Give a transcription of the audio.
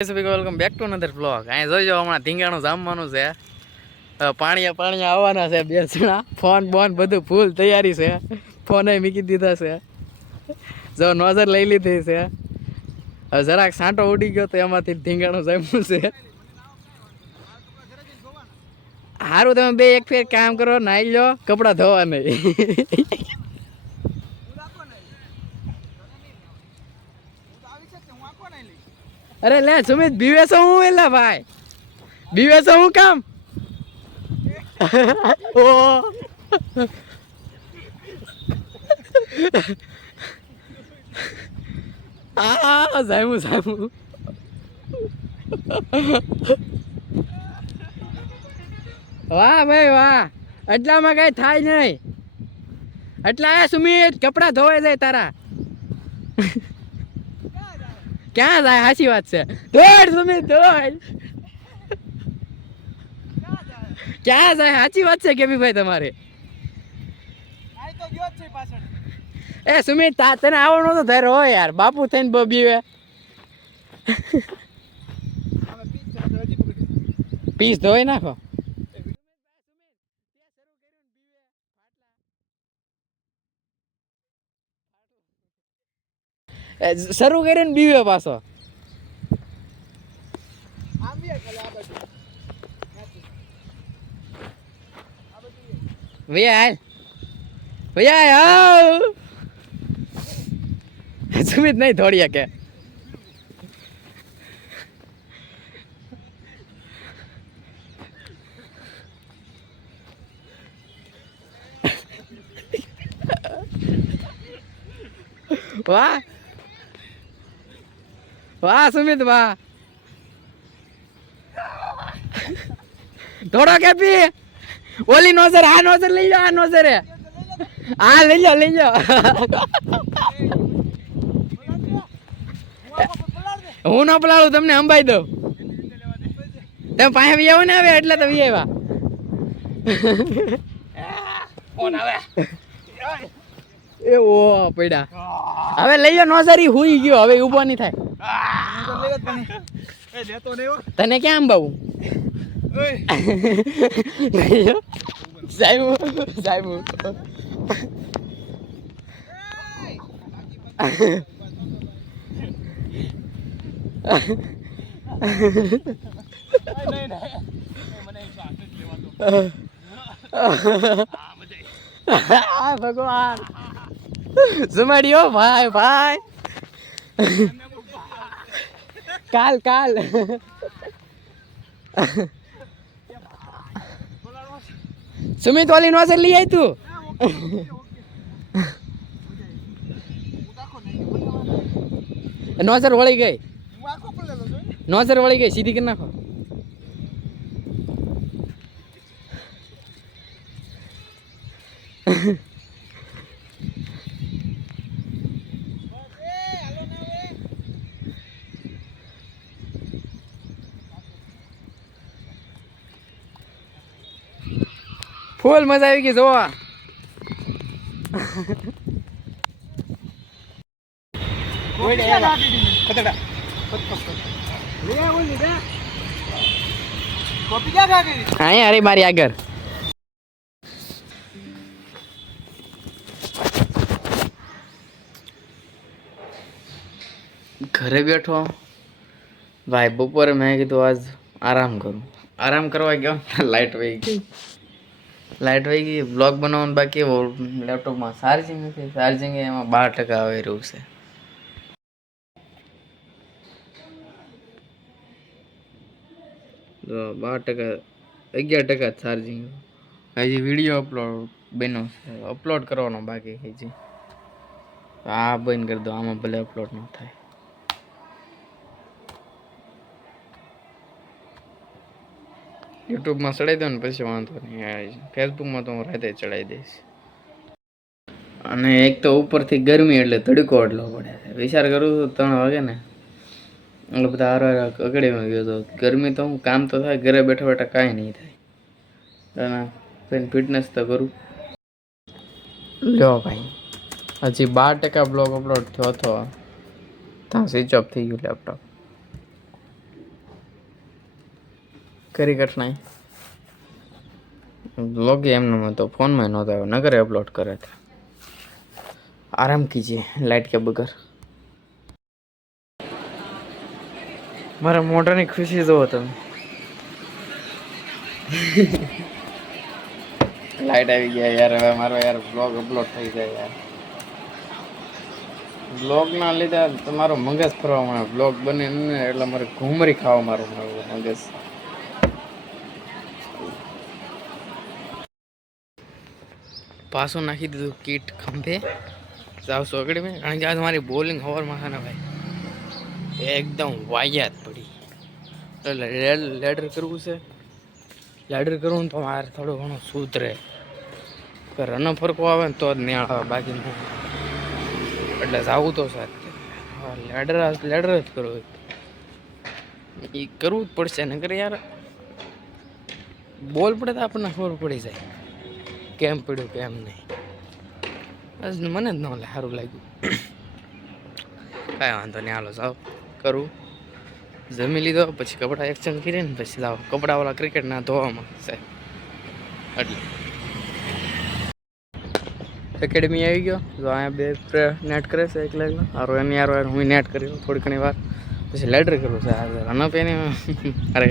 Welcome back to another blog. અહીંયા જોઈ જાઓ, હમણાં ધીંગાણું જામવાનું છે. પાણી આવવાના છે. બે જણા ફોન બોન બધું ફૂલ તૈયારી છે. ફોન મૂકી દીધા છે. જો નોઝર લઈ લીધી છે. હવે જરાક સાંટો ઉડી ગયો તો એમાંથી ધીંગાણું જામ્યું છે. સારું, તમે બે એક ફેર કામ કરો, નાઈ લો, કપડાં ધોવા નહીં. અરે લે સુમિત, બીવે છો હું એલા ભાઈ? બીવે છો હું કામ? ઓ આ જામ્યું જામ્યું. વાહ ભાઈ વાહ, એટલામાં કઈ થાય નહીં. એટલા સુમિત, કપડા ધોવાઈ જાય તારા. ક્યાં જાય? સાચી વાત છે. દોડ સુમિત દોડ. ક્યાં જાય? સાચી વાત છે કેમી ભાઈ તમારે. એ સુમિત, તને આવવાનું તો ધર હોય યાર, બાપુ થઈને બીવે. પીસ ધોઈ નાખો. શરૂ કરીને બીવે પાછો. સુમિત નહીં થોડી કે વાહ વાહ સુમિત વાહ. થોડો કેપી ઓલી નોઝર, આ નોઝર લઈ જાઓ. આ નોઝર હા લઈ જાઓ લઈ જાઓ. હું ન પલાળું, તમને અંબાઈ દઉં. તમે પાસે વી આવો ને આવે એટલે તો વી આવ્યા. એ ઓ પડ્યા. હવે લઈ જાઓ નોઝરી, હુઈ ગયો, હવે ઉભો નહીં થાય. તને ક્યાં અંબાવું? સાહેબ સાહેબ ભગવાન જમાડ્યો ભાઈ ભાઈ. કાલ કાલ સુમિત ઓલી નોઝર લઈ આવી તું. નોઝર વળી ગઈ, નોઝર વળી ગઈ, સીધી કરી નાખો. ફૂલ મજા આવી ગઈ જોવા. અહીંયા અરે મારી આગળ ઘરે બેઠો ભાઈ. બપોરે મેં કીધું આજ આરામ કરું. આરામ કરવા ગયો, લાઈટ વહી ગઈ. બ્લોગ બનાવવાનું બાકી. લેપટોપમાં ચાર્જિંગ નથી. ચાર્જિંગ એમાં 12% આવી રહ્યું છે. તો 12%, 11% ચાર્જિંગ. હજી વિડીયો બન્યો છે, અપલોડ કરવાનો બાકી. હજી આ બંધ કરી દો, આમાં ભલે અપલોડ ન થાય. યુટ્યુબમાં ચડાવી દો ને પછી વાંધો નહીં. ફેસબુકમાં તો હું રાતે ચડાવી દઈશ. અને એક તો ઉપરથી ગરમી એટલે તડકો એટલો પડે છે. વિચાર કરું છું 3 વાગે ને એટલે બધા અગડીમાં ગયો હતો. ગરમી તો હું કામ તો થાય, ઘરે બેઠા બેઠા કાંઈ નહીં થાય. ફિટનેસ તો કરું. લ્યો ભાઈ, હજી 12% બ્લોગ અપલોડ થયો હતો, ત્યાં સ્વિચ ઓફ થઈ ગયું લેપટોપ. કરી કઠનાઈ ब्लॉग एमने में तो फोन में नहोता नगरे अपलोड करे थे। आराम कीजिए लाइट के बगैर। मारा मोटा ने खुशी जो तुम लाइट आ गया यार હવે મારો યાર બ્લોગ અપલોડ થઈ જાય યાર બ્લોગ ના લીધે તમારો મગજ ફરવા મળે બ્લોગ બને ને એટલે મારે ઘૂમરી ખાવા મારું મગજ પાછું નાખી દીધું કીટ ખંભે જાવ સોકડી મેં કારણ કે આજ મારી બોલિંગ ઓવરમાં છે ને ભાઈ એકદમ વાયાત પડી એટલે લેડર કરવું છે લેડર કરવું ને તો મારે થોડું ઘણું સુધરે રન ફરકો આવે ને તો જ ન્યાળ આવે બાકી નહીં એટલે જાવું તો સાહેબ લેડર જ કરવું એ કરવું જ પડશે ને કરે યાર બોલ પડે તો આપણને ખબર પડી જાય કેમ પડ્યું કેમ નહીં બસ મને જ ન સારું લાગ્યું કાંઈ વાંધો નહીં હાલો જાઓ કરું જમી લીધો પછી કપડાં એક્સચેન્જ કરીને પછી જાઓ કપડાવાળા ક્રિકેટના ધોવામાં સાહેબ એટલે એકેડમી આવી ગયો તો અહીંયા બે નેટ કરે છે એકલા હારો એની યાર હું નેટ કરી થોડી ઘણી વાર પછી લેડર કરવું છે રનઅપ એની અરે